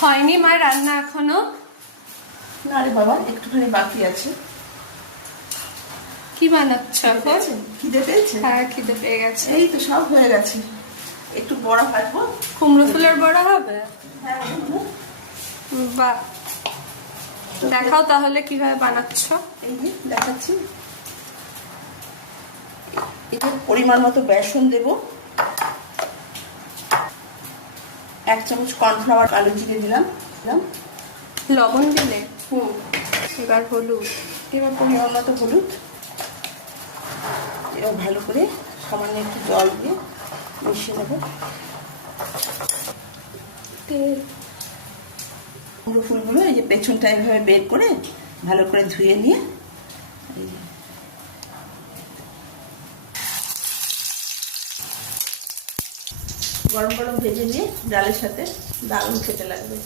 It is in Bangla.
হয়নি মায়ের রান্না এখনো? না রে বাবা, একটুখানি বাকি আছে। কি বানাচ্ছ এখন? খিদে পেয়েছে? হ্যাঁ, খিদে পেয়ে গেছে। এই তো সব হয়ে গেছে, একটু বড়া ভাজবো। কুমড়ো ফুলের বড়া হবে? হ্যাঁ, বাহ, দেখাও তাহলে কিভাবে বানাচ্ছ। এই যে দেখাচ্ছি। এটা পরিমাণ মতো বেসন দেব, 1 চামচ কর্নফ্লাওয়ার, কালো জিরে দিলাম। লবণ দিলে? এবার হলুদ। এবার পরিমাণ মতো হলুদ। এবার ভালো করে সামান্য একটু জল দিয়ে মিশিয়ে নেব। কুমড়ো ফুলগুলো এই যে পেছনটা এভাবে বের করে ভালো করে ধুয়ে নিয়ে গরম গরম ভেজে নিয়ে ডালের সাথে দারুণ খেতে লাগবে।